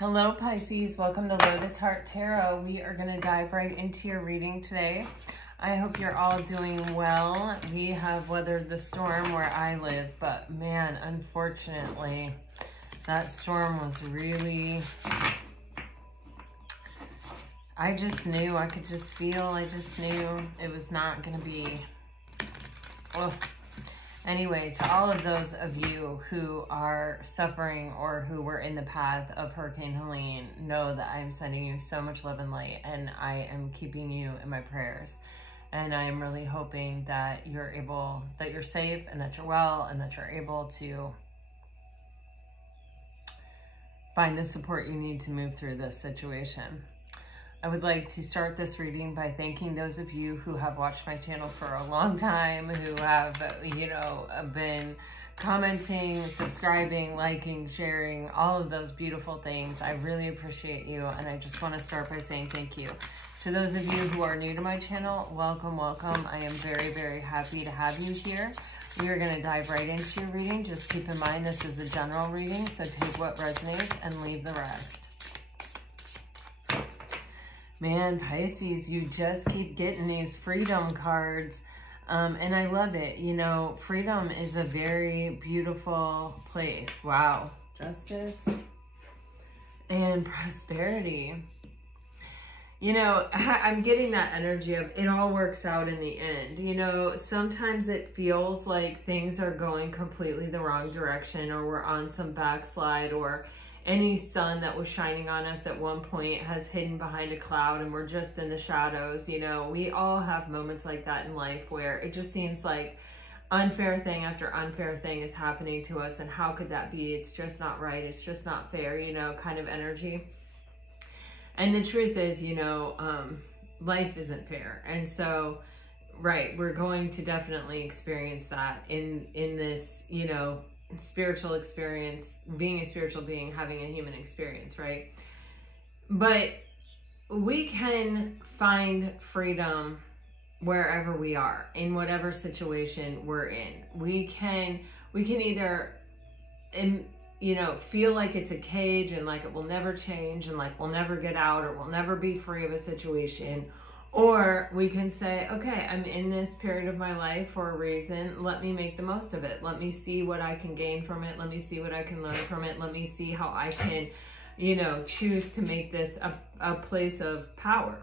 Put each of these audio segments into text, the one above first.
Hello Pisces, welcome to Lotus Heart Tarot. We are going to dive right into your reading today. I hope you're all doing well. We have weathered the storm where I live, but man, unfortunately, that storm was really, I just knew, I could just feel, I just knew it was not going to be, oh. Anyway, to all of those of you who are suffering or who were in the path of Hurricane Helene, know that I am sending you so much love and light, and I am keeping you in my prayers. And I am really hoping that you're able, that you're safe and that you're well and that you're able to find the support you need to move through this situation. I would like to start this reading by thanking those of you who have watched my channel for a long time, who have, been commenting, subscribing, liking, sharing, all of those beautiful things. I really appreciate you, and I just want to start by saying thank you. To those of you who are new to my channel, welcome, welcome. I am very, very happy to have you here. We are going to dive right into your reading. Just keep in mind this is a general reading, so take what resonates and leave the rest. Man, Pisces, you just keep getting these freedom cards, and I love it. You know, freedom is a very beautiful place. Wow. Justice and prosperity. You know, I'm getting that energy of it all works out in the end. You know, sometimes it feels like things are going completely the wrong direction, or we're on some backslide, or any sun that was shining on us at one point has hidden behind a cloud and we're just in the shadows. You know, we all have moments like that in life where it just seems like unfair thing after unfair thing is happening to us, and how could that be? It's just not right. It's just not fair, you know, kind of energy. And the truth is, you know, life isn't fair. And so, right, we're going to definitely experience that in this, you know, spiritual experience, being a spiritual being, having a human experience, right? But we can find freedom wherever we are, in whatever situation we're in. We can either, you know, feel like it's a cage and like it will never change and like we'll never get out or we'll never be free of a situation. Or we can say, okay, I'm in this period of my life for a reason. Let me make the most of it. Let me see what I can gain from it. Let me see what I can learn from it. Let me see how I can, you know, choose to make this a place of power.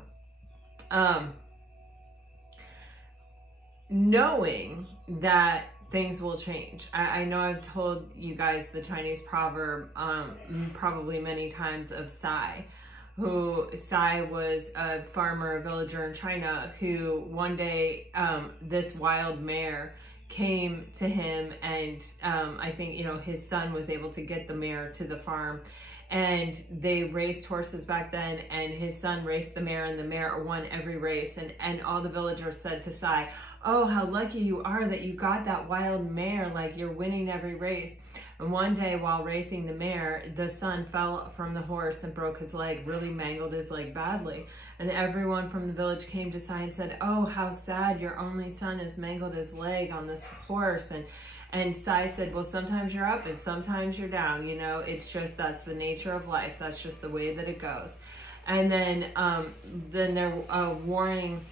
Knowing that things will change. I know I've told you guys the Chinese proverb probably many times of Sai. Sai was a farmer, a villager in China, who one day this wild mare came to him, and I think, you know, his son was able to get the mare to the farm, and they raced horses back then, and his son raced the mare, and the mare won every race, and all the villagers said to Sai, oh, how lucky you are that you got that wild mare, like you're winning every race. And one day while racing the mare, the son fell from the horse and broke his leg, really mangled his leg badly. And everyone from the village came to Sai and said, oh, how sad, your only son has mangled his leg on this horse. And Sai said, well, sometimes you're up and sometimes you're down. You know, it's just, that's the nature of life. That's just the way that it goes. And then a warring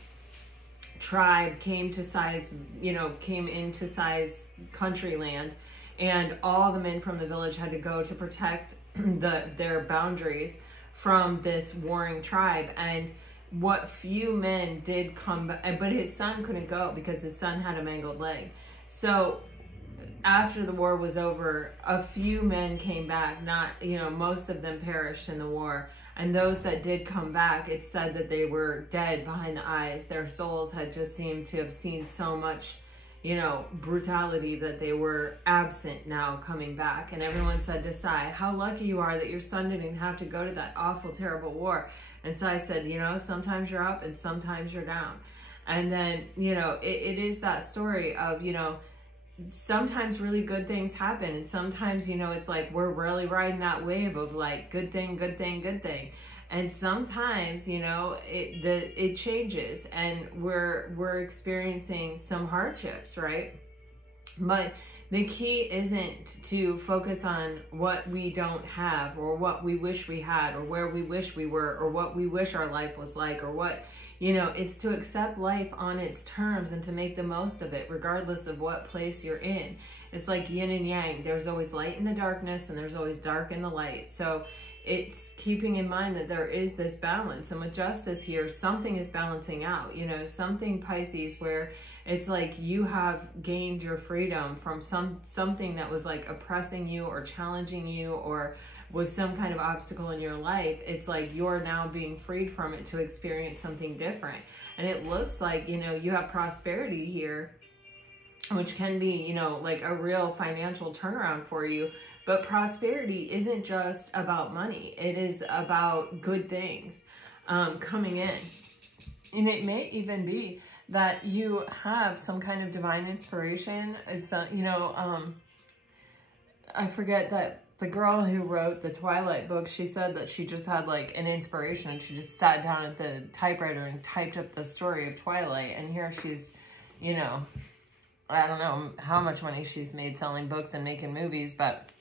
tribe came to Sai's, you know, came into Sai's country land, and all the men from the village had to go to protect their boundaries from this warring tribe. And what few men did come back, but his son couldn't go because his son had a mangled leg. So after the war was over, a few men came back, not, you know, most of them perished in the war. And those that did come back, it said that they were dead behind the eyes. Their souls had just seemed to have seen so much, you know, brutality that they were absent now coming back. And everyone said to Sai, how lucky you are that your son didn't have to go to that awful, terrible war. And Sai said, you know, sometimes you're up and sometimes you're down. And then, you know, it is that story of, you know, sometimes really good things happen, and sometimes, you know, it's like we're really riding that wave of like good thing, good thing, good thing. And sometimes, you know, it changes, and we're experiencing some hardships, right? But the key isn't to focus on what we don't have or what we wish we had or where we wish we were or what we wish our life was like or what, you know, it's to accept life on its terms and to make the most of it regardless of what place you're in. It's like yin and yang. There's always light in the darkness and there's always dark in the light. So it's keeping in mind that there is this balance. And with justice here, something is balancing out, you know, something, Pisces, where it's like you have gained your freedom from something that was like oppressing you or challenging you or was some kind of obstacle in your life. It's like you're now being freed from it to experience something different. And it looks like, you know, you have prosperity here, which can be, you know, like a real financial turnaround for you. But prosperity isn't just about money. It is about good things coming in. And it may even be that you have some kind of divine inspiration. You know, I forget that the girl who wrote the Twilight books, she said that she just had like an inspiration and she just sat down at the typewriter and typed up the story of Twilight. And here she's, you know, I don't know how much money she's made selling books and making movies, but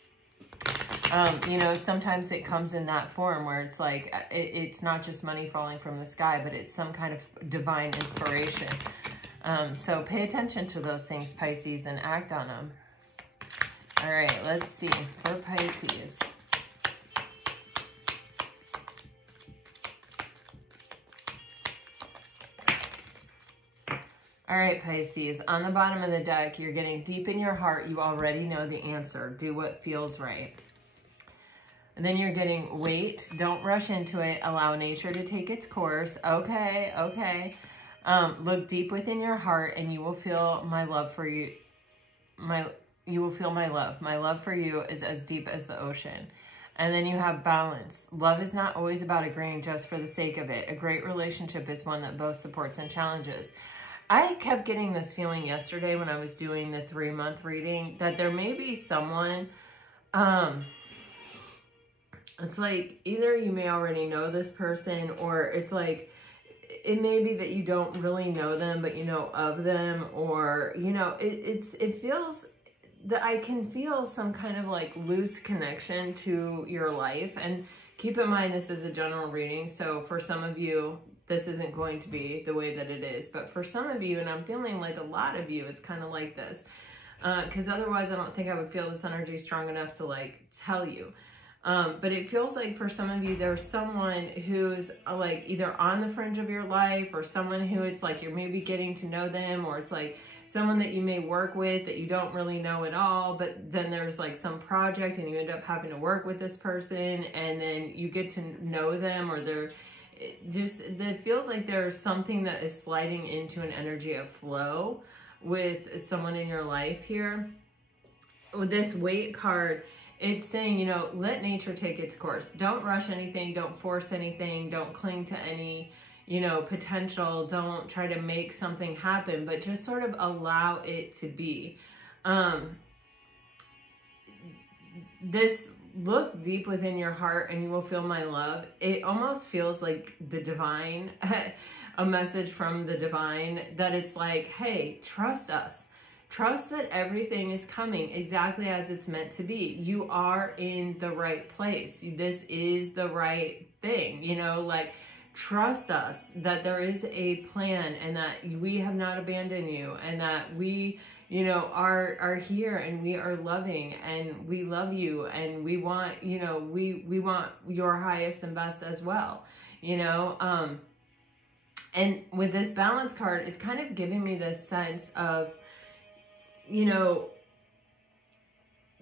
you know, sometimes it comes in that form where it's like, it's not just money falling from the sky, but it's some kind of divine inspiration. So pay attention to those things, Pisces, and act on them. All right, let's see for Pisces. All right, Pisces, on the bottom of the deck, you're getting deep in your heart. You already know the answer. Do what feels right. And then you're getting wait, don't rush into it. Allow nature to take its course. Okay, okay. Look deep within your heart and you will feel my love for you. You will feel my love. My love for you is as deep as the ocean. And then you have balance. Love is not always about agreeing just for the sake of it. A great relationship is one that both supports and challenges. I kept getting this feeling yesterday when I was doing the 3-month reading that there may be someone, it's like either you may already know this person or it's like, it may be that you don't really know them, but you know of them, or, you know, it feels that I can feel some kind of like loose connection to your life. And keep in mind, this is a general reading. So for some of you, this isn't going to be the way that it is, but for some of you, and I'm feeling like a lot of you, it's kind of like this, because otherwise I don't think I would feel this energy strong enough to like tell you. But it feels like for some of you, there's someone who's like either on the fringe of your life or someone who it's like you're maybe getting to know them, or it's like someone that you may work with that you don't really know at all, but then there's like some project and you end up having to work with this person and then you get to know them, or they're just, it feels like there's something that is sliding into an energy of flow with someone in your life here. With this wait card, it's saying, you know, let nature take its course. Don't rush anything. Don't force anything. Don't cling to any, you know, potential. Don't try to make something happen, but just sort of allow it to be. This look deep within your heart and you will feel my love. It almost feels like the divine, a message from the divine, that it's like, hey, trust us. Trust that everything is coming exactly as it's meant to be. You are in the right place. This is the right thing, you know, like trust us that there is a plan and that we have not abandoned you and that we, you know, are here and we are loving and we love you and we want, you know, we want your highest and best as well, you know. And with this balance card, it's kind of giving me this sense of, you know,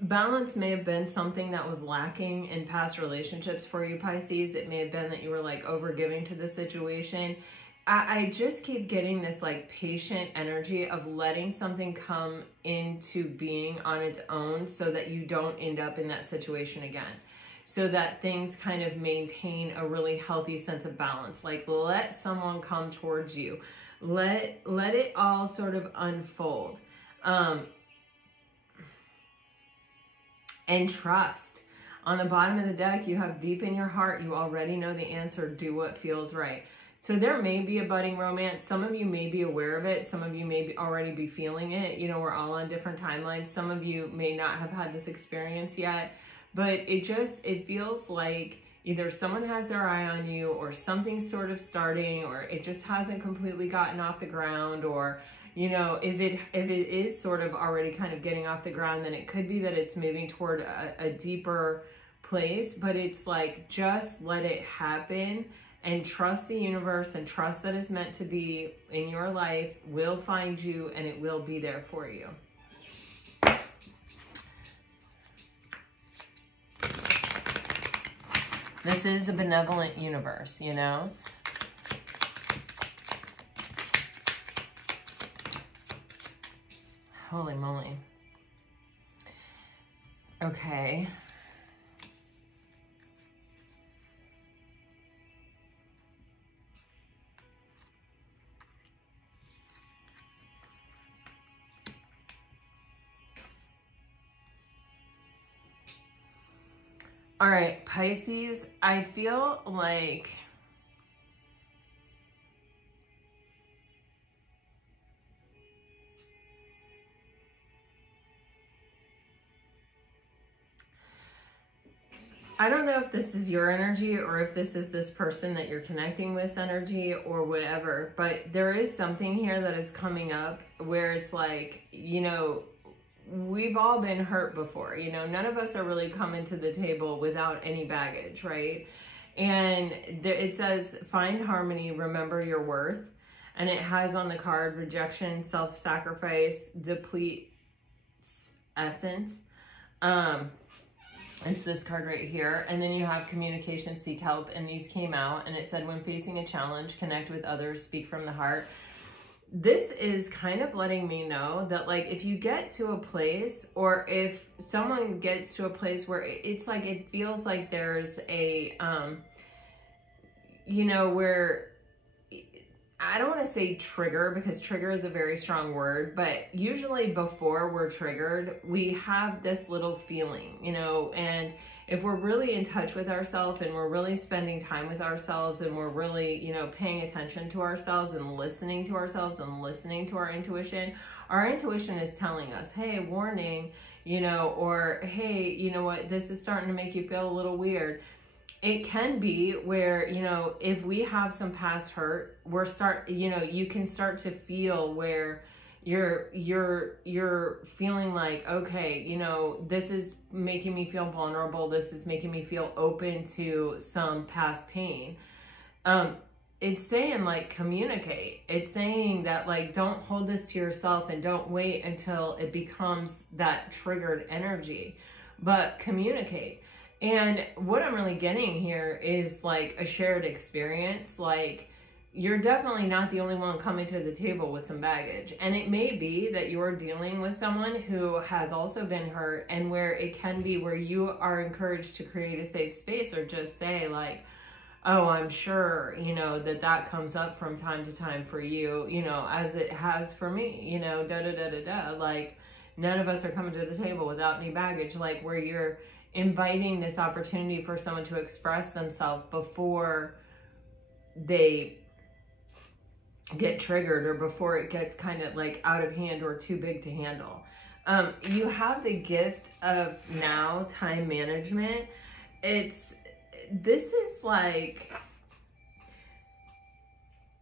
balance may have been something that was lacking in past relationships for you, Pisces. It may have been that you were like overgiving to the situation. I just keep getting this like patient energy of letting something come into being on its own so that you don't end up in that situation again. So that things kind of maintain a really healthy sense of balance. Like let someone come towards you. Let it all sort of unfold. And trust. On the bottom of the deck, you have deep in your heart, you already know the answer. Do what feels right. So there may be a budding romance. Some of you may be aware of it. Some of you may already be feeling it. You know, we're all on different timelines. Some of you may not have had this experience yet, but it feels like either someone has their eye on you, or something's sort of starting, or it just hasn't completely gotten off the ground, or, you know, if it is sort of already kind of getting off the ground, then it could be that it's moving toward a deeper place. But it's like, just let it happen and trust the universe, and trust that it's meant to be in your life, will find you, and it will be there for you. This is a benevolent universe, you know? Holy moly. Okay. All right, Pisces, I feel like I don't know if this is your energy, or if this is this person that you're connecting with energy, or whatever, but there is something here that is coming up where it's like, you know, we've all been hurt before. You know, none of us are really coming to the table without any baggage, right? And it says, find harmony, remember your worth. And it has on the card, rejection, self-sacrifice, depletes essence. It's this card right here. And then you have communication, seek help. And these came out, and it said, when facing a challenge, connect with others, speak from the heart. This is kind of letting me know that, like, if you get to a place, or if someone gets to a place where it's like, it feels like there's a, you know, where, I don't want to say trigger, because trigger is a very strong word, but usually before we're triggered, we have this little feeling, you know, and if we're really in touch with ourselves, and we're really spending time with ourselves, and we're really, you know, paying attention to ourselves, and listening to ourselves, and listening to our intuition is telling us, hey, warning, you know, or hey, you know what, this is starting to make you feel a little weird. It can be where, you know, if we have some past hurt, you know, you can start to feel where you're feeling like, okay, you know, this is making me feel vulnerable. This is making me feel open to some past pain. It's saying, like, communicate. It's saying that, like, don't hold this to yourself, and don't wait until it becomes that triggered energy, but communicate. And what I'm really getting here is, like, a shared experience. Like, you're definitely not the only one coming to the table with some baggage. And it may be that you're dealing with someone who has also been hurt, and where it can be where you are encouraged to create a safe space, or just say, like, oh, I'm sure, you know, that comes up from time to time for you, you know, as it has for me, you know, like, none of us are coming to the table without any baggage. Like, where you're inviting this opportunity for someone to express themselves before they get triggered, or before it gets kind of like out of hand or too big to handle. You have the gift of now time management. This is like,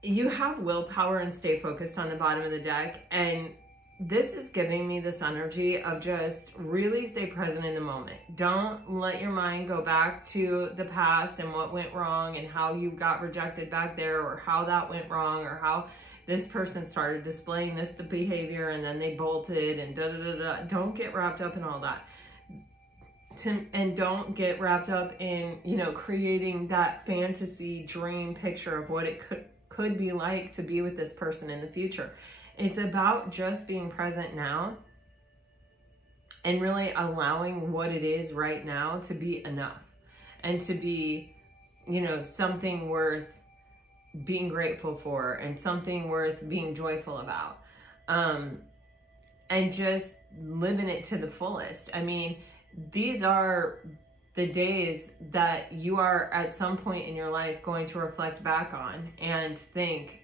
you have willpower and stay focused on the bottom of the deck, and this is giving me this energy of just really stay present in the moment. Don't let your mind go back to the past and what went wrong, and how you got rejected back there, or how that went wrong, or how this person started displaying this behavior and then they bolted, and Don't get wrapped up in all that. And don't get wrapped up in, you know, creating that fantasy dream picture of what it could be like to be with this person in the future. It's about just being present now, and really allowing what it is right now to be enough, and to be, you know, something worth being grateful for, and something worth being joyful about, and just living it to the fullest. I mean, these are the days that you are at some point in your life going to reflect back on and think,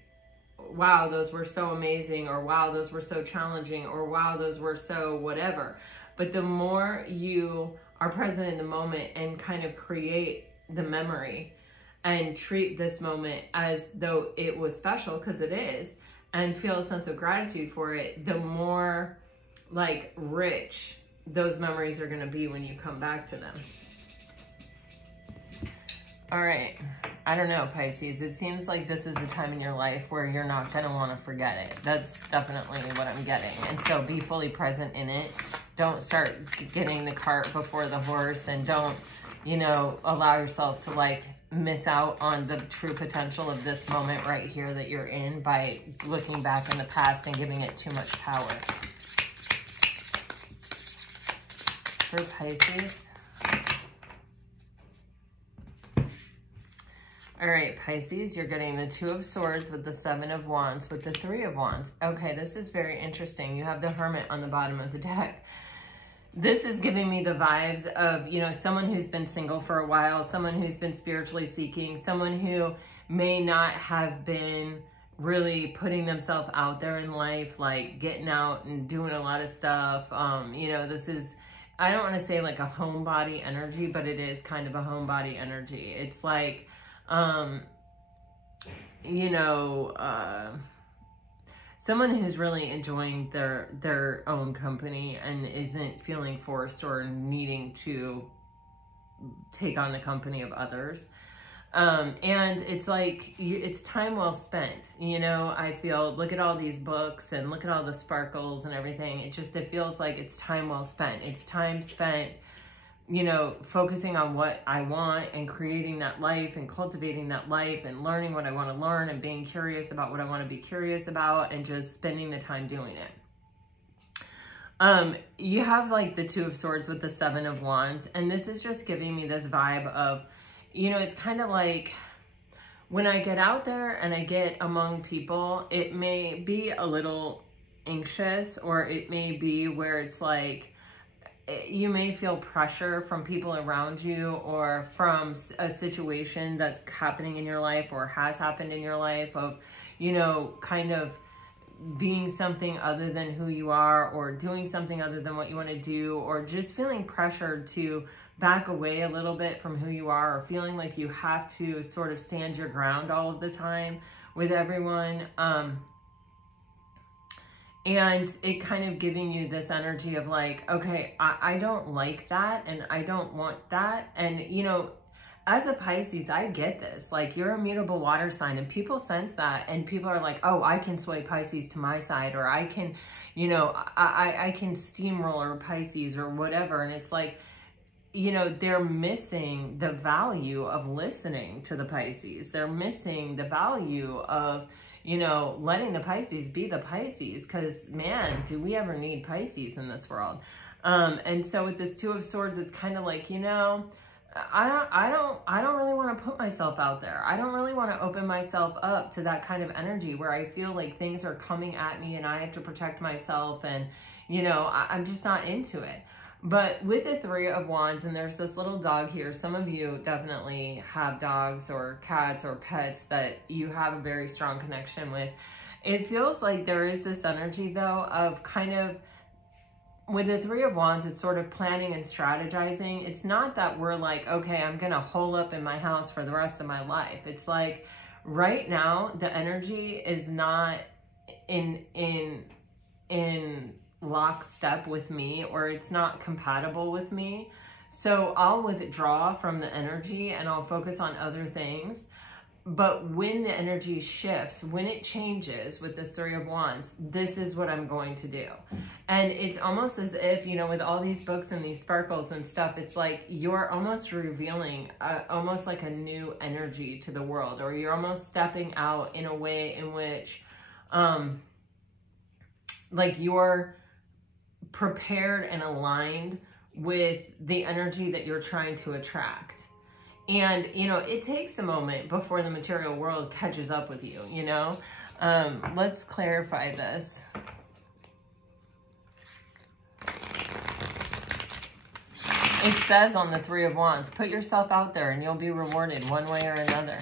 wow, those were so amazing, or wow, those were so challenging, or wow, those were so whatever. But the more you are present in the moment and kind of create the memory and treat this moment as though it was special, because it is, and feel a sense of gratitude for it, the more like rich those memories are going to be when you come back to them. All right. I don't know, Pisces. It seems like this is a time in your life where you're not going to want to forget it. That's definitely what I'm getting. And so be fully present in it. Don't start getting the cart before the horse, and don't, you know, allow yourself to like miss out on the true potential of this moment right here that you're in by looking back in the past and giving it too much power. For Pisces. All right, Pisces, you're getting the Two of Swords with the Seven of Wands with the Three of Wands. Okay, this is very interesting. You have the Hermit on the bottom of the deck. This is giving me the vibes of, you know, someone who's been single for a while, someone who's been spiritually seeking, someone who may not have been really putting themselves out there in life, like getting out and doing a lot of stuff. You know, this is, I don't want to say like a homebody energy, but it is kind of a homebody energy. It's like, you know, someone who's really enjoying their own company and isn't feeling forced or needing to take on the company of others. And it's like, it's time well spent, you know. I feel, look at all these books and look at all the sparkles and everything. It feels like it's time well spent. It's time spent, you know, focusing on what I want and creating that life and cultivating that life and learning what I want to learn and being curious about what I want to be curious about and just spending the time doing it. You have like the Two of Swords with the Seven of Wands, and this is just giving me this vibe of, you know, it's kind of like when I get out there and I get among people, it may be a little anxious, or it may be where it's like, you may feel pressure from people around you or from a situation that's happening in your life or has happened in your life of, you know, kind of being something other than who you are, or doing something other than what you want to do, or just feeling pressured to back away a little bit from who you are, or feeling like you have to sort of stand your ground all of the time with everyone. And it kind of giving you this energy of like, okay, I don't like that, and I don't want that. And, you know, as a Pisces, I get this. Like, you're a mutable water sign, and people sense that. And people are like, oh, I can sway Pisces to my side, or I can, you know, I can steamroller Pisces or whatever. And it's like, you know, they're missing the value of listening to the Pisces. They're missing the value of, you know, letting the Pisces be the Pisces, because man, do we ever need Pisces in this world? And so with this Two of Swords, it's kind of like, you know, I don't really want to put myself out there. I don't really want to open myself up to that kind of energy where I feel like things are coming at me and I have to protect myself, and, you know, I'm just not into it. But with the Three of Wands, and there's this little dog here. Some of you definitely have dogs or cats or pets that you have a very strong connection with. It feels like there is this energy, though, of kind of, with the Three of Wands, it's sort of planning and strategizing. It's not that we're like, okay, I'm going to hole up in my house for the rest of my life. It's like right now, the energy is not in lockstep with me, or it's not compatible with me. So I'll withdraw from the energy and I'll focus on other things. But when the energy shifts, when it changes with this Three of Wands, this is what I'm going to do. And it's almost as if, you know, with all these books and these sparkles and stuff, it's like you're almost revealing almost like a new energy to the world, or you're almost stepping out in a way in which like you're prepared and aligned with the energy that you're trying to attract. And, you know, it takes a moment before the material world catches up with you, you know? Let's clarify this. It says on the Three of Wands, put yourself out there and you'll be rewarded one way or another.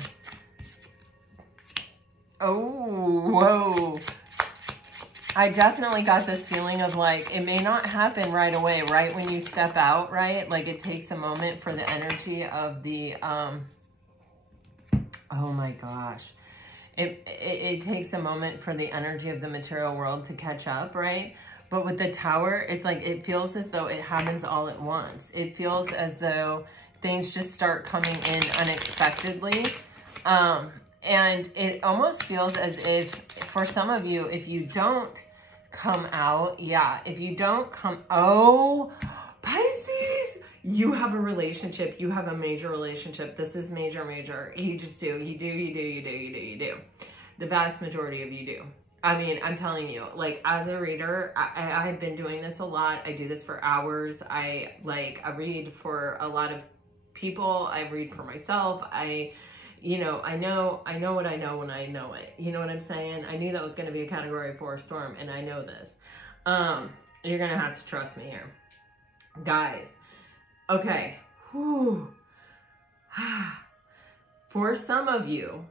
Oh, whoa. I definitely got this feeling of like, it may not happen right away, right when you step out, right? Like it takes a moment for the energy of the, oh my gosh. It takes a moment for the energy of the material world to catch up, right? But with the Tower, it's like, it feels as though it happens all at once. It feels as though things just start coming in unexpectedly. And it almost feels as if, for some of you, if you don't come out, if you don't come, oh, Pisces, you have a relationship, you have a major relationship. This is major. You just do, you do. The vast majority of you do. I mean, I'm telling you, like, as a reader, I've been doing this a lot. I do this for hours. I read for a lot of people. I read for myself. You know, I know what I know when I know it. You know what I'm saying? I knew that was going to be a Category 4 storm, and I know this. You're going to have to trust me here. Guys, okay. Whew. For some of you,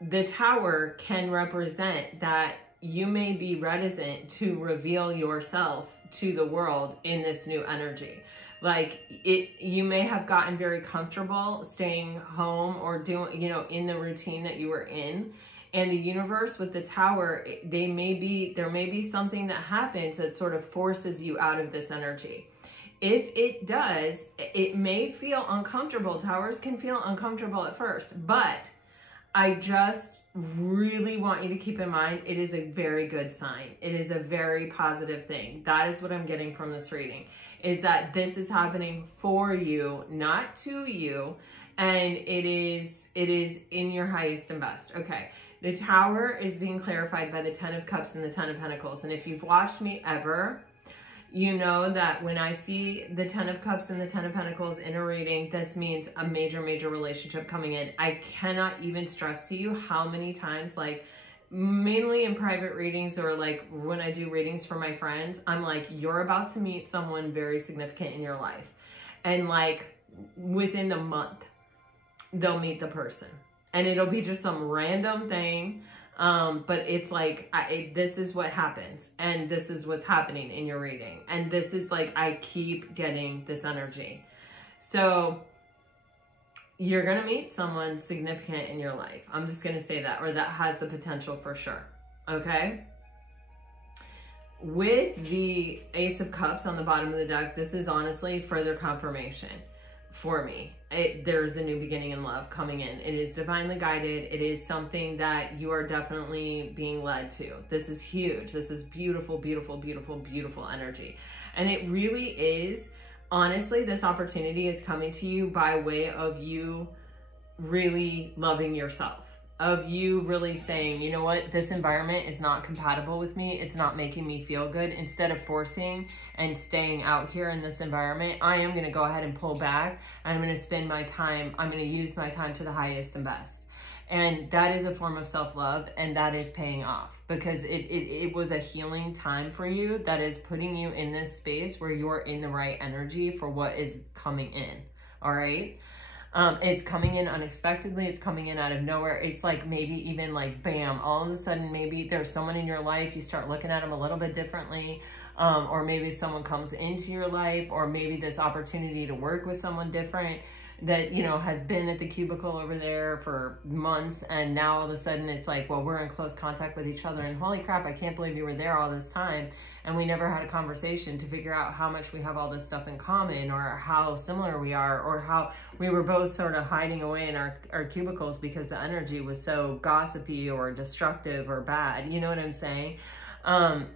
the Tower can represent that you may be reticent to reveal yourself to the world in this new energy. Like you may have gotten very comfortable staying home or doing, you know, in the routine that you were in. And the universe with the Tower, there may be something that happens that sort of forces you out of this energy. If it does, it may feel uncomfortable. Towers can feel uncomfortable at first, but I just really want you to keep in mind, it is a very good sign. It is a very positive thing. That is what I'm getting from this reading, is that this is happening for you, not to you, and it is in your highest and best. Okay, the Tower is being clarified by the Ten of Cups and the Ten of Pentacles, and if you've watched me ever, you know that when I see the Ten of Cups and the Ten of Pentacles in a reading, this means a major relationship coming in. I cannot even stress to you how many times, like, mainly in private readings or like when I do readings for my friends, I'm like, you're about to meet someone very significant in your life. And like within the month, they'll meet the person. And it'll be just some random thing. But it's like, this is what happens, and this is what's happening in your reading. And this is like, I keep getting this energy. So you're going to meet someone significant in your life. I'm just going to say that, or that has the potential for sure. Okay. With the Ace of Cups on the bottom of the deck, this is honestly further confirmation for me. There's a new beginning in love coming in. It is divinely guided. It is something that you are definitely being led to. This is huge. This is beautiful energy. And it really is, honestly, this opportunity is coming to you by way of you really loving yourself. Of you really saying, you know what, this environment is not compatible with me. It's not making me feel good. Instead of forcing and staying out here in this environment, I am going to go ahead and pull back. And I'm going to spend my time. I'm going to use my time to the highest and best. And that is a form of self-love, and that is paying off, because it was a healing time for you that is putting you in this space where you're in the right energy for what is coming in. All right. It's coming in unexpectedly. It's coming in out of nowhere. It's like maybe even like, bam, all of a sudden, maybe there's someone in your life, you start looking at them a little bit differently. Or maybe someone comes into your life, or maybe this opportunity to work with someone different that, you know, has been at the cubicle over there for months. And now all of a sudden it's like, well, we're in close contact with each other, and holy crap, I can't believe you were there all this time. And we never had a conversation to figure out how much we have all this stuff in common, or how similar we are, or how we were both sort of hiding away in our cubicles because the energy was so gossipy or destructive or bad. You know what I'm saying?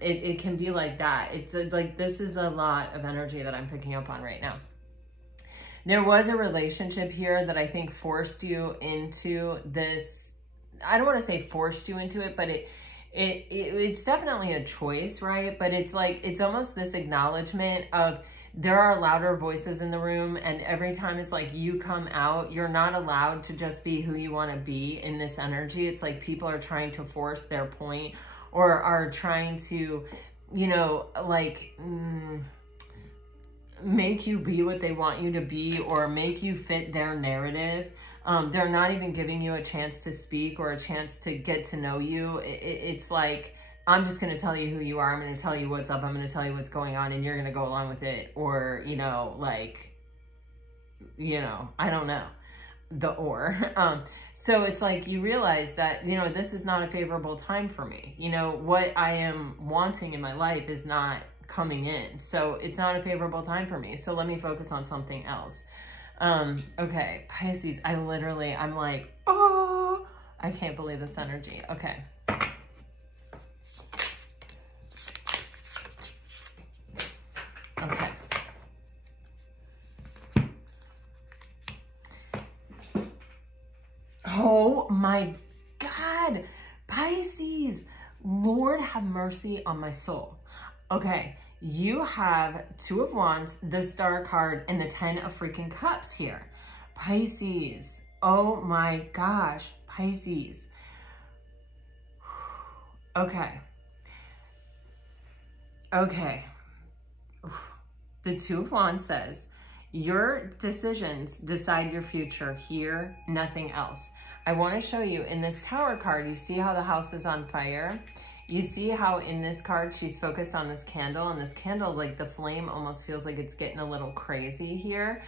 It can be like that. It's like, this is a lot of energy that I'm picking up on right now. There was a relationship here that I think forced you into this. I don't want to say forced you into it, but it's definitely a choice, right? But it's like, it's almost this acknowledgement of there are louder voices in the room, and every time it's like you come out, you're not allowed to just be who you want to be in this energy. It's like people are trying to force their point, or are trying to, you know, like, make you be what they want you to be or make you fit their narrative. They're not even giving you a chance to speak or a chance to get to know you. It's like, I'm just going to tell you who you are. I'm going to tell you what's up. I'm going to tell you what's going on, and you're going to go along with it. Or, you know, like, you know, I don't know. So it's like you realize that, you know, this is not a favorable time for me. You know, what I am wanting in my life is not coming in. So it's not a favorable time for me. So let me focus on something else. Okay, Pisces, I'm like, oh, I can't believe this energy. Okay. Okay. Oh my God, Pisces, Lord have mercy on my soul. Okay, you have Two of Wands, the Star card, and the 10 of freaking Cups here. Pisces, oh my gosh, Pisces. Okay. Okay. The Two of Wands says, your decisions decide your future here, nothing else. I want to show you in this Tower card, you see how the house is on fire? You see how in this card, she's focused on this candle, and this candle, like the flame almost feels like it's getting a little crazy here.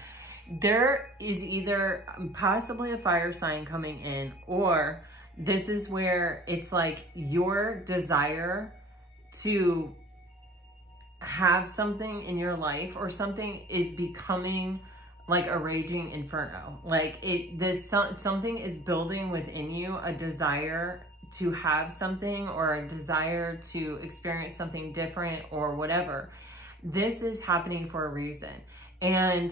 There is either possibly a fire sign coming in, or this is where it's like your desire to have something in your life or something is becoming like a raging inferno. Like something is building within you, a desire to have something or a desire to experience something different or whatever. This is happening for a reason. And,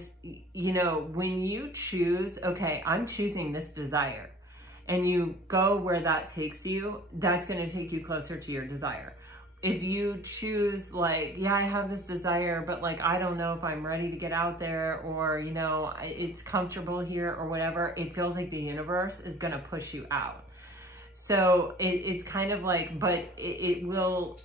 you know, when you choose, okay, I'm choosing this desire, and you go where that takes you, that's going to take you closer to your desire. If you choose like, yeah, I have this desire, but like, I don't know if I'm ready to get out there, or, you know, it's comfortable here or whatever, it feels like the universe is going to push you out. So it's kind of like, but it will,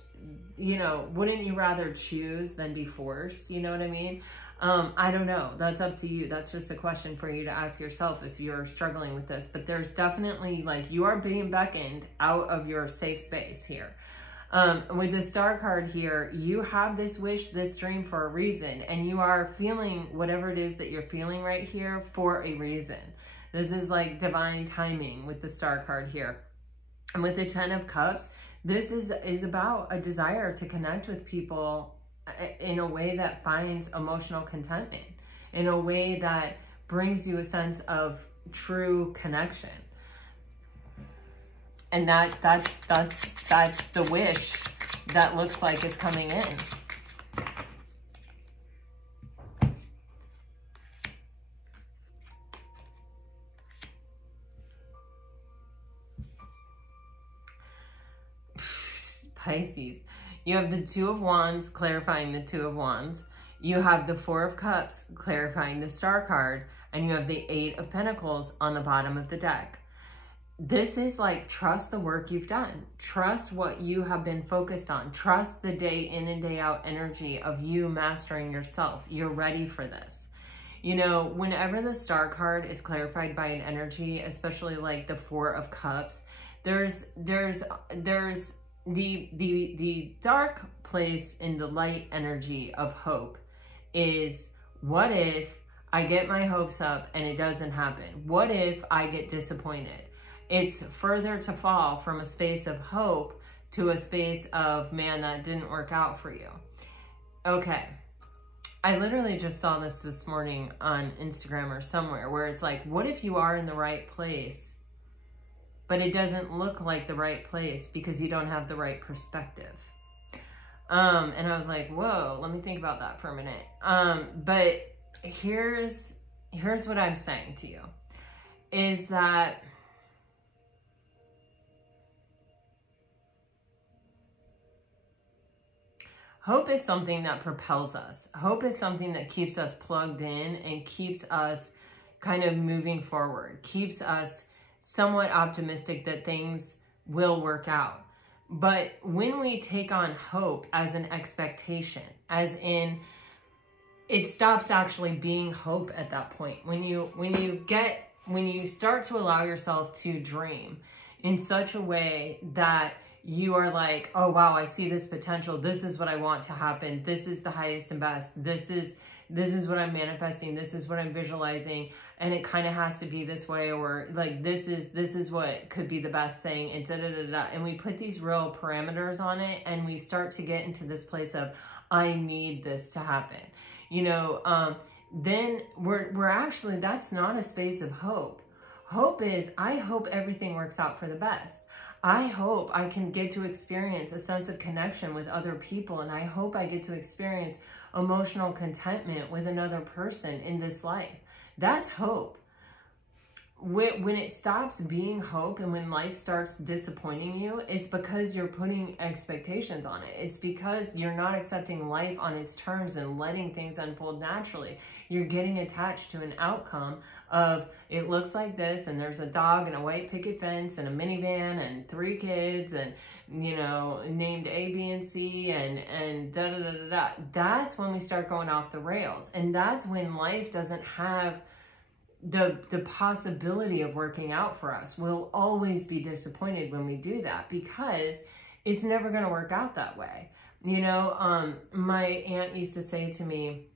you know, wouldn't you rather choose than be forced? You know what I mean? I don't know. That's up to you. That's just a question for you to ask yourself if you're struggling with this. But there's definitely like, you are being beckoned out of your safe space here. With the Star card here, you have this wish, this dream for a reason, and you are feeling whatever it is that you're feeling right here for a reason. This is like divine timing with the Star card here. And with the 10 of Cups, this is about a desire to connect with people in a way that finds emotional contentment, in a way that brings you a sense of true connection. And that's the wish that looks like is coming in. Pisces, you have the Two of Wands clarifying the Two of Wands. You have the Four of Cups clarifying the Star card, and you have the Eight of Pentacles on the bottom of the deck. This is like, trust the work you've done. Trust what you have been focused on. Trust the day in and day out energy of you mastering yourself. You're ready for this. You know, whenever the Star card is clarified by an energy, especially like the Four of Cups, there's the dark place in the light energy of hope is, what if I get my hopes up and it doesn't happen? What if I get disappointed? It's further to fall from a space of hope to a space of, man, that didn't work out for you. Okay. I literally just saw this morning on Instagram or somewhere where it's like, what if you are in the right place, but it doesn't look like the right place because you don't have the right perspective? And I was like, whoa, let me think about that for a minute. But here's what I'm saying to you, is that hope is something that propels us. Hope is something that keeps us plugged in and keeps us kind of moving forward, keeps us somewhat optimistic that things will work out. But when we take on hope as an expectation, as in, it stops actually being hope at that point. When you start to allow yourself to dream in such a way that you are like, oh wow, I see this potential. This is what I want to happen. This is the highest and best. This is what I'm manifesting. This is what I'm visualizing. And it kind of has to be this way, or like, this is what could be the best thing, and da-da-da-da. And we put these real parameters on it, and we start to get into this place of, I need this to happen. You know, then we're actually, that's not a space of hope. Hope is, I hope everything works out for the best. I hope I can get to experience a sense of connection with other people, and I hope I get to experience emotional contentment with another person in this life. That's hope. When it stops being hope and when life starts disappointing you, it's because you're putting expectations on it. It's because you're not accepting life on its terms and letting things unfold naturally. You're getting attached to an outcome of, it looks like this, and there's a dog and a white picket fence and a minivan and 3 kids and, you know, named A, B, and C and da da da da da. That's when we start going off the rails. And that's when life doesn't have the possibility of working out for us. We'll always be disappointed when we do that, because it's never going to work out that way. You know, my aunt used to say to me,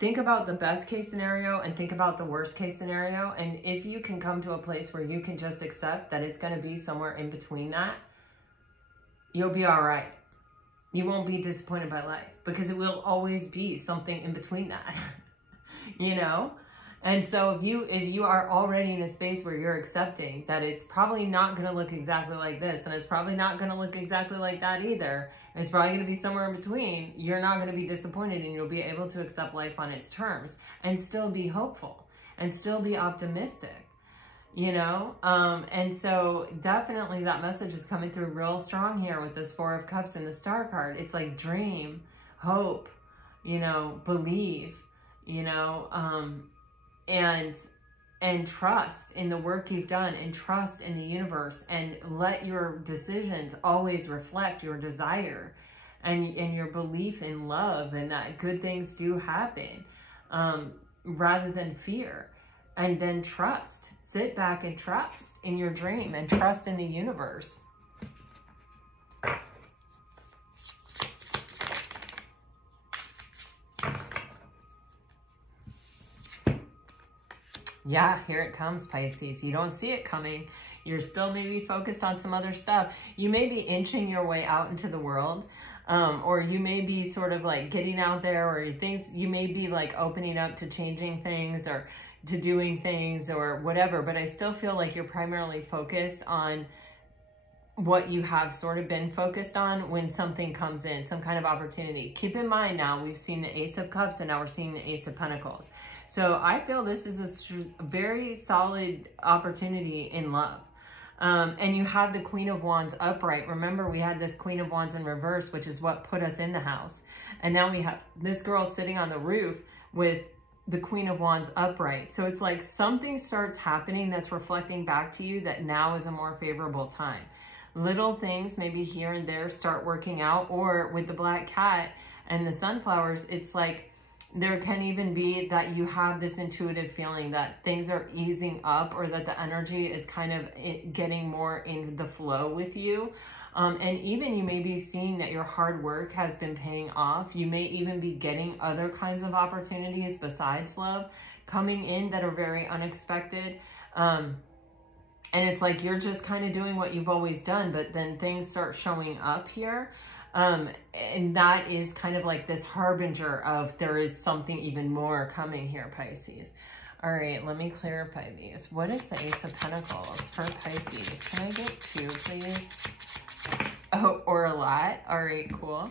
think about the best case scenario and think about the worst case scenario. And if you can come to a place where you can just accept that it's going to be somewhere in between that, you'll be all right. You won't be disappointed by life, because it will always be something in between that, you know? And so if you are already in a space where you're accepting that it's probably not going to look exactly like this, and it's probably not going to look exactly like that either, it's probably going to be somewhere in between, you're not going to be disappointed, and you'll be able to accept life on its terms and still be hopeful and still be optimistic, you know? And so definitely that message is coming through real strong here with this 4 of Cups and the Star card. It's like dream, hope, you know, believe, you know, and trust in the work you've done, and trust in the universe, and let your decisions always reflect your desire and your belief in love, and that good things do happen, rather than fear. And then trust. Sit back and trust in your dream, and trust in the universe. Yeah, here it comes, Pisces. You don't see it coming. You're still maybe focused on some other stuff. You may be inching your way out into the world, or you may be sort of like getting out there, or things, you may be like opening up to changing things or to doing things or whatever. But I still feel like you're primarily focused on what you have sort of been focused on when something comes in, some kind of opportunity. Keep in mind now, we've seen the Ace of Cups, and now we're seeing the Ace of Pentacles. So I feel this is a very solid opportunity in love. And you have the Queen of Wands upright. Remember, we had this Queen of Wands in reverse, which is what put us in the house. And now we have this girl sitting on the roof with the Queen of Wands upright. So it's like something starts happening that's reflecting back to you that now is a more favorable time. Little things maybe here and there start working out, or with the Black Cat and the sunflowers, it's like there can even be that you have this intuitive feeling that things are easing up, or that the energy is kind of getting more in the flow with you. And even you may be seeing that your hard work has been paying off. You may even be getting other kinds of opportunities besides love coming in that are very unexpected. And it's like you're just kind of doing what you've always done, but then things start showing up here. And that is kind of like this harbinger of there is something even more coming here, Pisces. All right, let me clarify these. What is the Ace of Pentacles for Pisces? Can I get 2, please? Oh, or a lot? All right, cool.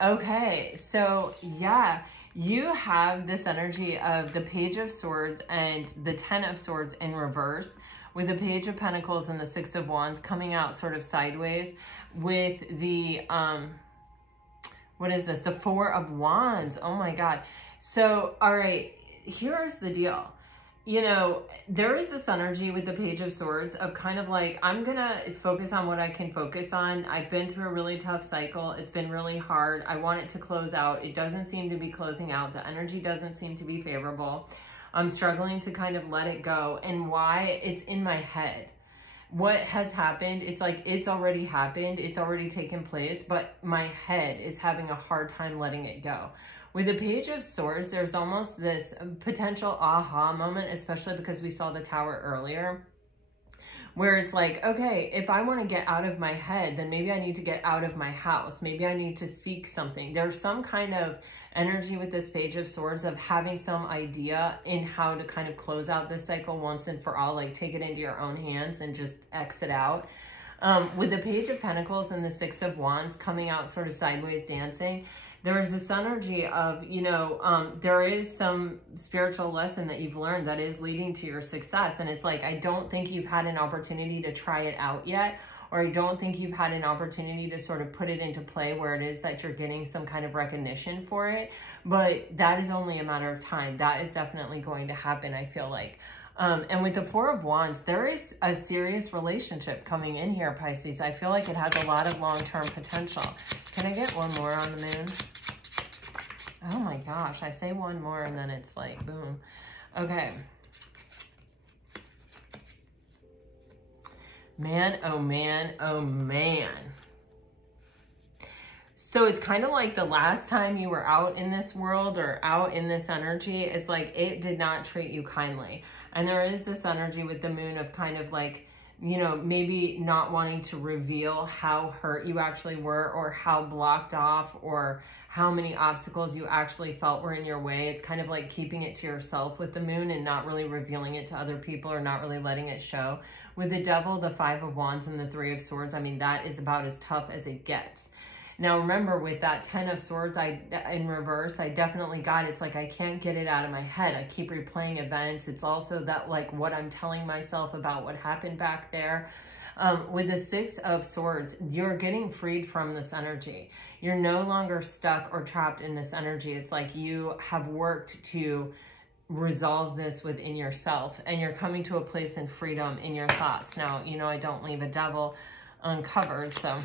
Okay, so yeah, you have this energy of the Page of Swords and the 10 of Swords in reverse, with the Page of Pentacles and the 6 of Wands coming out sort of sideways, with the, what is this? The 4 of Wands. Oh my God. So, all right, here's the deal. you know, there is this energy with the Page of Swords of kind of like, I'm gonna focus on what I can focus on. I've been through a really tough cycle. It's been really hard. I want it to close out. It doesn't seem to be closing out. The energy doesn't seem to be favorable. I'm struggling to kind of let it go. And why? It's in my head. What has happened, it's like it's already happened. It's already taken place, but my head is having a hard time letting it go. With the Page of Swords, there's almost this potential aha moment, especially because we saw the Tower earlier, where it's like, okay, if I want to get out of my head, then maybe I need to get out of my house. Maybe I need to seek something. There's some kind of energy with this Page of Swords of having some idea in how to kind of close out this cycle once and for all, like take it into your own hands and just exit out. With the Page of Pentacles and the Six of Wands coming out sort of sideways dancing, there is this energy of, you know, there is some spiritual lesson that you've learned that is leading to your success. And it's like, I don't think you've had an opportunity to try it out yet, or I don't think you've had an opportunity to sort of put it into play where it is that you're getting some kind of recognition for it. But that is only a matter of time. That is definitely going to happen, I feel like. And with the Four of Wands, there is a serious relationship coming in here, Pisces. I feel like it has a lot of long-term potential. Can I get one more on the moon? Oh my gosh, I say one more and then it's like, boom. Okay. Man, oh man, oh man. So it's kind of like the last time you were out in this world or out in this energy, it's like it did not treat you kindly. And there is this energy with the moon of kind of like, you know, maybe not wanting to reveal how hurt you actually were or how blocked off or how many obstacles you actually felt were in your way. It's kind of like keeping it to yourself with the moon and not really revealing it to other people or not really letting it show. With the Devil, the Five of Wands, and the Three of Swords, I mean, that is about as tough as it gets. Now, remember, with that 10 of Swords in reverse, I definitely got, it's like I can't get it out of my head. I keep replaying events. It's also that, like, what I'm telling myself about what happened back there. With the Six of Swords, you're getting freed from this energy. You're no longer stuck or trapped in this energy. It's like you have worked to resolve this within yourself, and you're coming to a place in freedom in your thoughts. Now, you know, I don't leave a devil uncovered, so...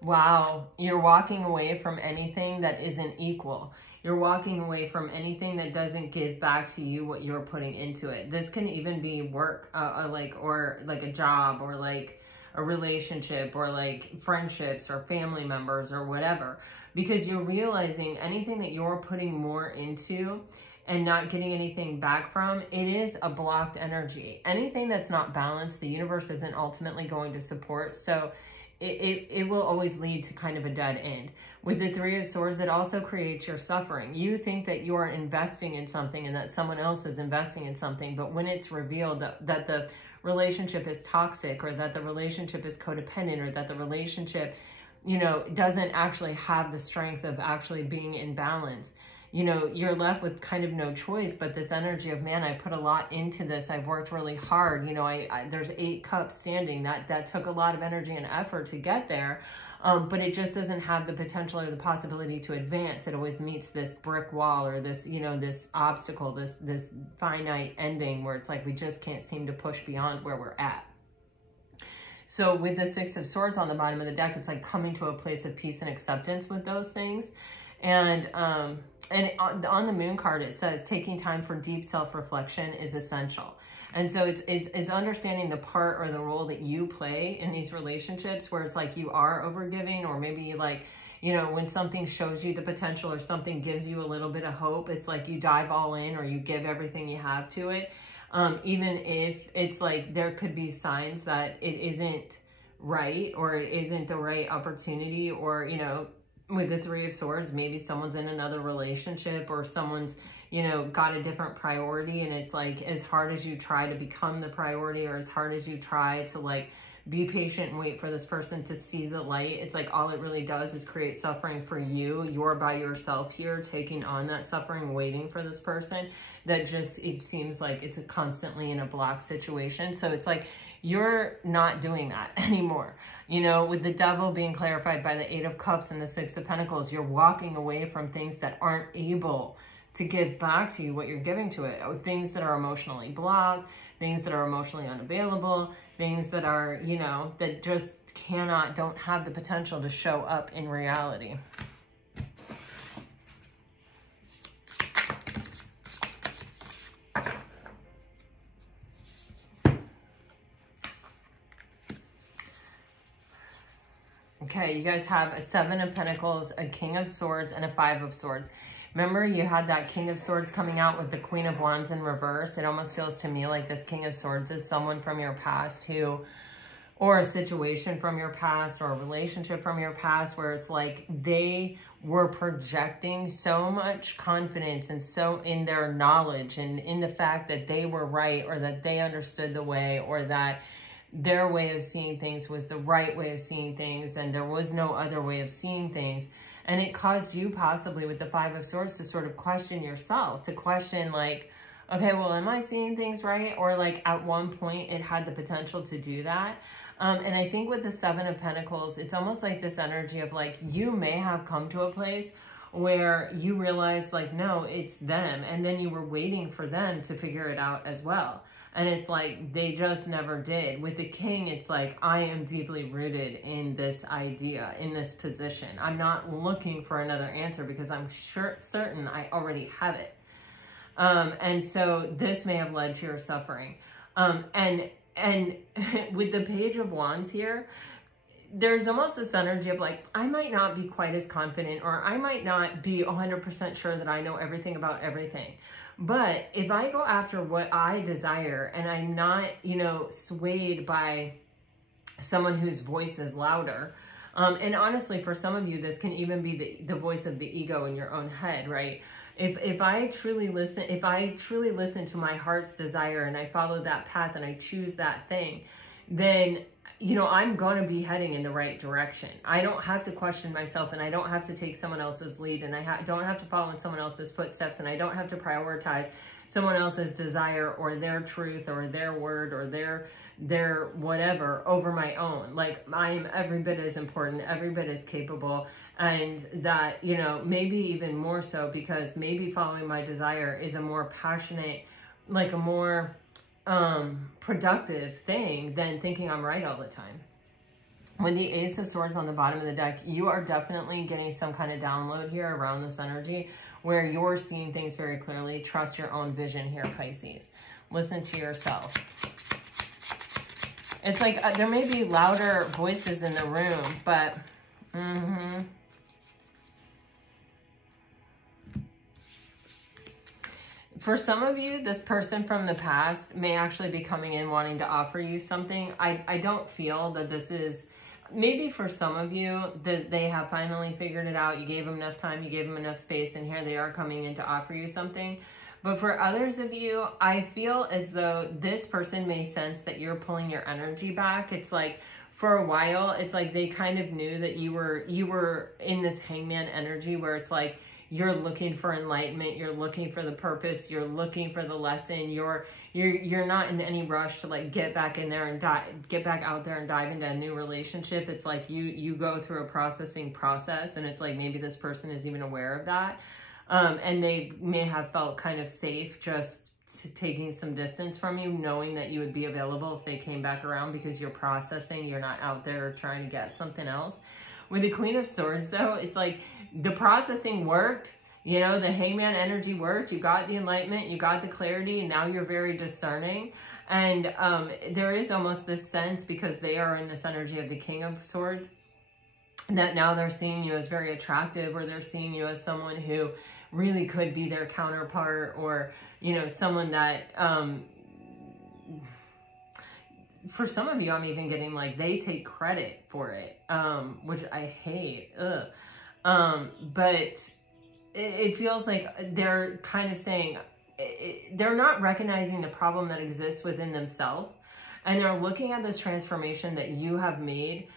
Wow, you're walking away from anything that isn't equal. You're walking away from anything that doesn't give back to you what you're putting into it. This can even be work, or like a job, or like a relationship, or like friendships or family members or whatever. Because you're realizing anything that you're putting more into and not getting anything back from, it is a blocked energy. Anything that's not balanced, the universe isn't ultimately going to support. So it will always lead to kind of a dead end. With the Three of Swords, it also creates your suffering. You think that you are investing in something and that someone else is investing in something, but when it's revealed that the relationship is toxic, or that the relationship is codependent, or that the relationship, you know, doesn't actually have the strength of actually being in balance, you know, you're left with kind of no choice but this energy of, man, I put a lot into this. I've worked really hard. You know, there's 8 cups standing. That took a lot of energy and effort to get there. But it just doesn't have the potential or the possibility to advance. It always meets this brick wall, or this, you know, this obstacle, this finite ending where it's like we just can't seem to push beyond where we're at. So with the Six of Swords on the bottom of the deck, it's like coming to a place of peace and acceptance with those things. And on the moon card, it says taking time for deep self-reflection is essential. And so it's understanding the part or the role that you play in these relationships, where it's like you are overgiving, or maybe like, you know, when something shows you the potential or something gives you a little bit of hope, it's like you dive all in, or you give everything you have to it. Even if it's like there could be signs that it isn't right, or it isn't the right opportunity, or, you know, with the Three of Swords, maybe someone's in another relationship, or someone's, you know, got a different priority, and it's like, as hard as you try to become the priority, or as hard as you try to like be patient and wait for this person to see the light, it's like all it really does is create suffering for you. You're by yourself here taking on that suffering, waiting for this person that just, it seems like it's constantly in a block situation. So it's like, you're not doing that anymore. You know, with the Devil being clarified by the 8 of Cups and the 6 of Pentacles, you're walking away from things that aren't able to give back to you what you're giving to it. Things that are emotionally blocked, things that are emotionally unavailable, things that are, you know, that just don't have the potential to show up in reality. Okay, you guys have a 7 of Pentacles, a King of Swords, and a 5 of Swords. Remember, you had that King of Swords coming out with the Queen of Wands in reverse. It almost feels to me like this King of Swords is someone from your past who, or a situation from your past, or a relationship from your past, where it's like they were projecting so much confidence and so in their knowledge and in the fact that they were right, or that they understood the way, or that their way of seeing things was the right way of seeing things, and there was no other way of seeing things. And it caused you possibly with the 5 of Swords to sort of question yourself, to question like, okay, well, am I seeing things right? Or like at one point it had the potential to do that. And I think with the 7 of Pentacles, it's almost like this energy of like, you may have come to a place where you realize like, no, it's them. And then you were waiting for them to figure it out as well. And it's like, they just never did. With the King, it's like, I am deeply rooted in this idea, in this position. I'm not looking for another answer because I'm certain I already have it. And so this may have led to your suffering. And with the Page of Wands here, there's almost this energy of like, I might not be quite as confident, or I might not be 100% sure that I know everything about everything. But if I go after what I desire and I'm not, you know, swayed by someone whose voice is louder, and honestly, for some of you, this can even be the voice of the ego in your own head, right? If I truly listen to my heart's desire and I follow that path and I choose that thing, then, you know, I'm going to be heading in the right direction. I don't have to question myself, and I don't have to take someone else's lead, and I don't have to follow in someone else's footsteps, and I don't have to prioritize someone else's desire or their truth or their word or their whatever over my own. Like, I am every bit as important, every bit as capable, and that, you know, maybe even more so, because maybe following my desire is a more passionate, like a more productive thing than thinking I'm right all the time. With the Ace of Swords on the bottom of the deck, you are definitely getting some kind of download here around this energy where you're seeing things very clearly. Trust your own vision here, Pisces. Listen to yourself. It's like there may be louder voices in the room, but for some of you, this person from the past may actually be coming in wanting to offer you something. I don't feel that this is, maybe for some of you, that they have finally figured it out. You gave them enough time, you gave them enough space, and here they are coming in to offer you something. But for others of you, I feel as though this person may sense that you're pulling your energy back. It's like, for a while, it's like they kind of knew that you were in this hangman energy where it's like, you're looking for enlightenment, you're looking for the purpose, you're looking for the lesson, you're not in any rush to like get back in there and get back out there and dive into a new relationship. It's like you go through a processing process, and it's like maybe this person is even aware of that. And they may have felt kind of safe just taking some distance from you, knowing that you would be available if they came back around because you're processing, you're not out there trying to get something else. With the Queen of Swords, though, it's like the processing worked. You know, the hangman energy worked. You got the enlightenment, you got the clarity, and now you're very discerning. And there is almost this sense, because they are in this energy of the King of Swords, that now they're seeing you as very attractive, or they're seeing you as someone who really could be their counterpart, or, you know, someone that... for some of you, I'm even getting like they take credit for it, which I hate. But it feels like they're kind of saying, they're not recognizing the problem that exists within themselves. And they're looking at this transformation that you have made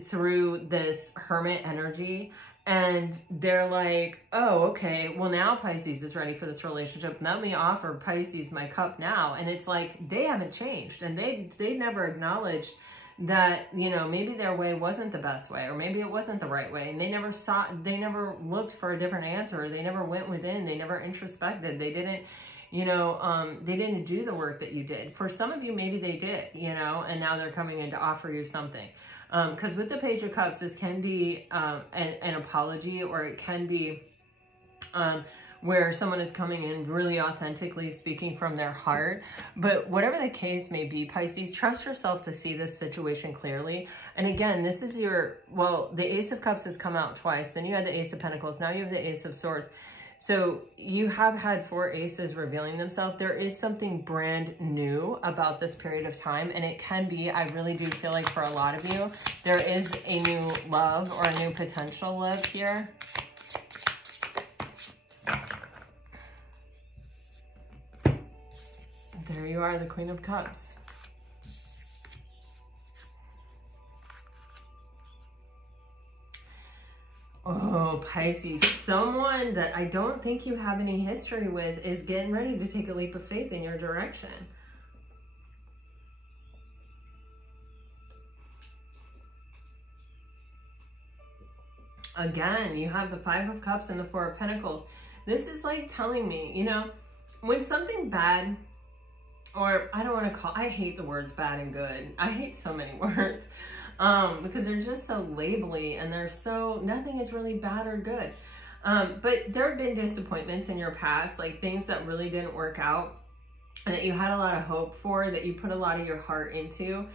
through this hermit energy. And they're like, oh, okay, well, now Pisces is ready for this relationship. Let me offer Pisces my cup now. And it's like, they haven't changed. And they never acknowledged that, you know, maybe their way wasn't the best way, or maybe it wasn't the right way, and they never looked for a different answer. They never went within. They never introspected. They didn't, you know, they didn't do the work that you did. For some of you, maybe they did, you know, and now they're coming in to offer you something. Because with the Page of Cups, this can be an apology, or it can be where someone is coming in really authentically speaking from their heart. But whatever the case may be, Pisces, trust yourself to see this situation clearly. And again, this is your, well, the Ace of Cups has come out twice. Then you had the Ace of Pentacles. Now you have the Ace of Swords. So you have had 4 aces revealing themselves. There is something brand new about this period of time. And it can be, I really do feel like for a lot of you, there is a new love or a new potential love here. There you are, the Queen of Cups. Oh, Pisces, someone that I don't think you have any history with is getting ready to take a leap of faith in your direction. Again, you have the 5 of Cups and the 4 of Pentacles. This is like telling me, you know, when something bad, or I don't want to call, I hate the words bad and good. I hate so many words. Because they're just so labely, and they're so, nothing is really bad or good. But there have been disappointments in your past, like things that really didn't work out, and that you had a lot of hope for, that you put a lot of your heart into.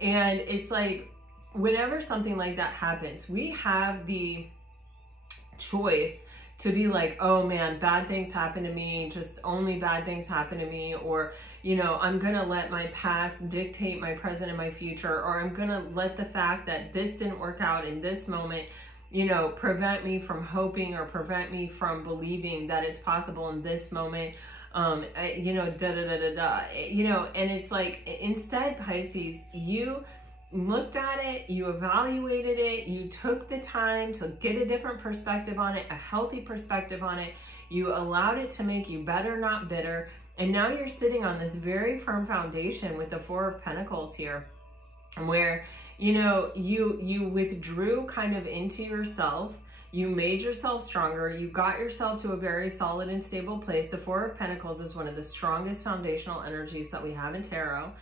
And it's like, whenever something like that happens, we have the choice to be like, oh man, bad things happen to me, just only bad things happen to me, or, you know, I'm gonna let my past dictate my present and my future, or I'm gonna let the fact that this didn't work out in this moment, you know, prevent me from hoping or prevent me from believing that it's possible in this moment, you know, you know. And it's like, instead, Pisces, you looked at it, you evaluated it, you took the time to get a different perspective on it, a healthy perspective on it. You allowed it to make you better, not bitter. And now you're sitting on this very firm foundation with the 4 of Pentacles here, where, you know, you withdrew kind of into yourself. You made yourself stronger. You got yourself to a very solid and stable place. The 4 of Pentacles is one of the strongest foundational energies that we have in tarot.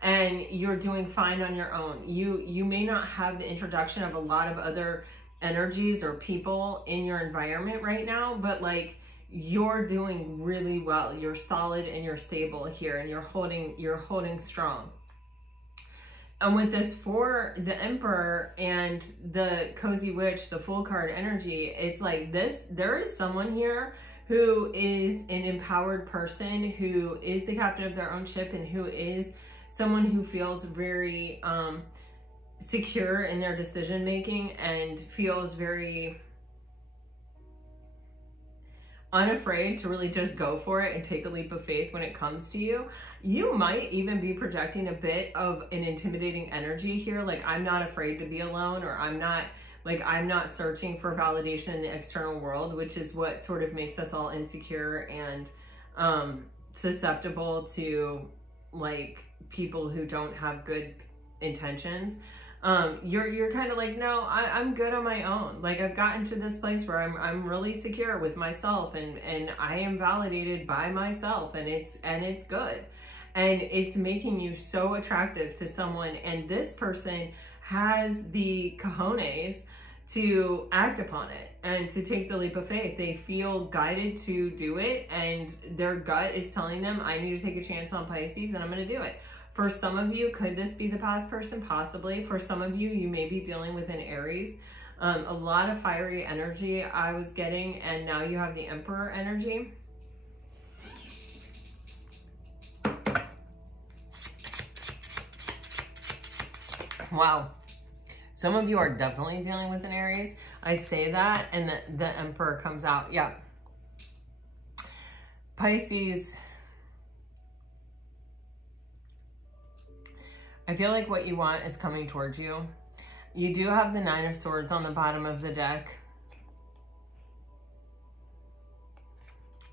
And you're doing fine on your own. You may not have the introduction of a lot of other energies or people in your environment right now, but like, you're doing really well. You're solid and you're stable here, and you're holding strong. And with this for the Emperor and the Cozy Witch, the Fool card energy, it's like this, there is someone here who is an empowered person, who is the captain of their own ship, and who is someone who feels very secure in their decision making, and feels very unafraid to really just go for it and take a leap of faith when it comes to you. You might even be projecting a bit of an intimidating energy here, like, I'm not afraid to be alone, or I'm not searching for validation in the external world, which is what sort of makes us all insecure and susceptible to like people who don't have good intentions. You're kind of like, no, I'm good on my own. Like, I've gotten to this place where I'm really secure with myself, and I am validated by myself, and it's good. And it's making you so attractive to someone. And this person has the cojones to act upon it and to take the leap of faith. They feel guided to do it, and their gut is telling them, I need to take a chance on Pisces, and I'm going to do it. For some of you, could this be the past person? Possibly. For some of you, you may be dealing with an Aries. A lot of fiery energy I was getting, and now you have the Emperor energy. Wow. Some of you are definitely dealing with an Aries. I say that, and the Emperor comes out. Yeah. Pisces, I feel like what you want is coming towards you. You do have the 9 of Swords on the bottom of the deck,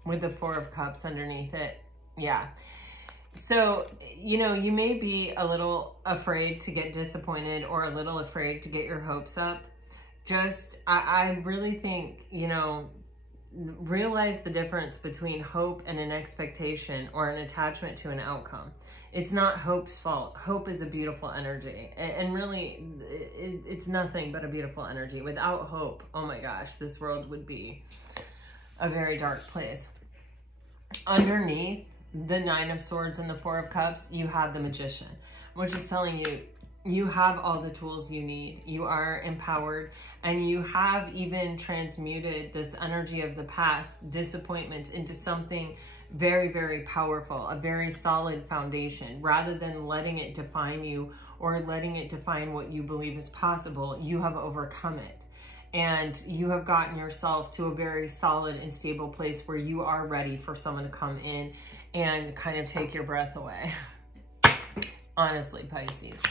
with the 4 of Cups underneath it. Yeah. So, you know, you may be a little afraid to get disappointed or a little afraid to get your hopes up. Just, I really think, you know, realize the difference between hope and an expectation or an attachment to an outcome. It's not hope's fault. Hope is a beautiful energy. And really, it's nothing but a beautiful energy. Without hope, oh my gosh, this world would be a very dark place. Underneath the Nine of Swords and the Four of Cups, you have the Magician, which is telling you, you have all the tools you need. You are empowered, and you have even transmuted this energy of the past disappointments into something very, very powerful, a very solid foundation. Rather than letting it define you or letting it define what you believe is possible, you have overcome it. And you have gotten yourself to a very solid and stable place where you are ready for someone to come in and kind of take your breath away. Honestly, Pisces.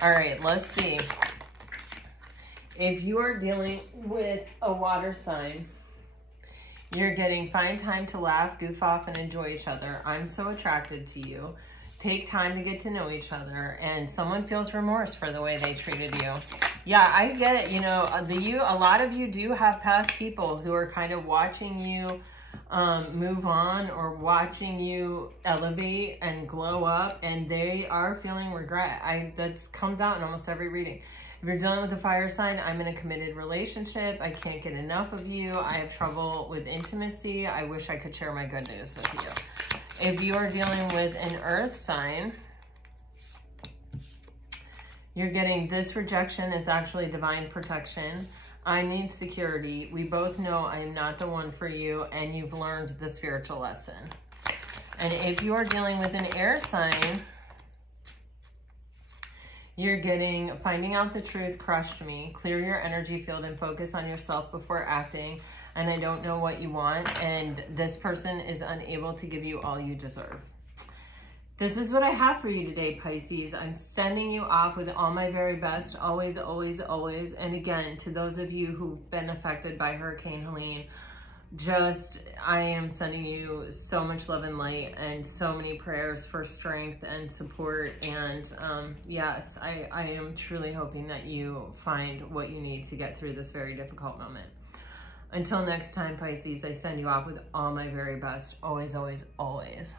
All right, let's see. If you are dealing with a water sign, you're getting find time to laugh, goof off, and enjoy each other. I'm so attracted to you. Take time to get to know each other, and someone feels remorse for the way they treated you. Yeah, I get, you know, a lot of you do have past people who are kind of watching you move on or watching you elevate and glow up, and they are feeling regret. That comes out in almost every reading. If you're dealing with a fire sign, I'm in a committed relationship. I can't get enough of you. I have trouble with intimacy. I wish I could share my good news with you. If you are dealing with an earth sign, you're getting this rejection is actually divine protection. I need security. We both know I am not the one for you, and you've learned the spiritual lesson. And if you are dealing with an air sign, you're getting finding out the truth crushed me. Clear your energy field and focus on yourself before acting. And I don't know what you want, and this person is unable to give you all you deserve. This is what I have for you today, Pisces. I'm sending you off with all my very best, always, always, always. And again, to those of you who've been affected by Hurricane Helene, I am sending you so much love and light and so many prayers for strength and support. And yes, I am truly hoping that you find what you need to get through this very difficult moment. Until next time, Pisces, I send you off with all my very best, always, always, always.